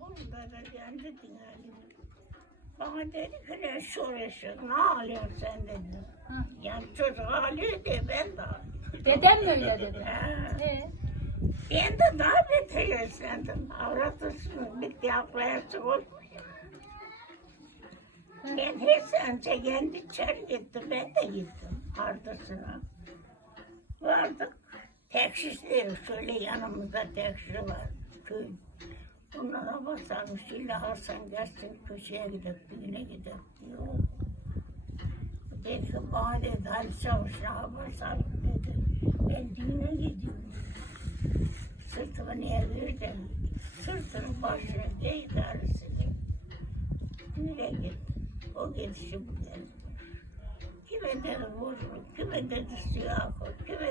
Burada kendi dinledim. Bana dedi ki ne soruyorsun, ne ağlıyorsun sen dedi. Yani çocuk ağlıyor diye ben de ağlıyorum. Dedem mi öyle dedi? Ha. Ee, Ben de daha beter yaşlandım. Avratısın bitti aklayası olmuyor. Ben her sene kendi içeri gittim, ben de gittim ardısına. Vardık, teksisleri şöyle yanımızda teksisi var, köy. Onlara basarmış, illa Hasan gelsin köşeye gidelim, düğüne gidelim diyor. Dedi ki bana dedi, hadi çavuşuna haber sal dedi. Ben düğüne gidiyorum. Sırtımı niye verdim? Sırtının başını değil arasını. Nereye gittim? O gidişi bu geldi. Kime dedi vurur, kime dedi suya koy, kime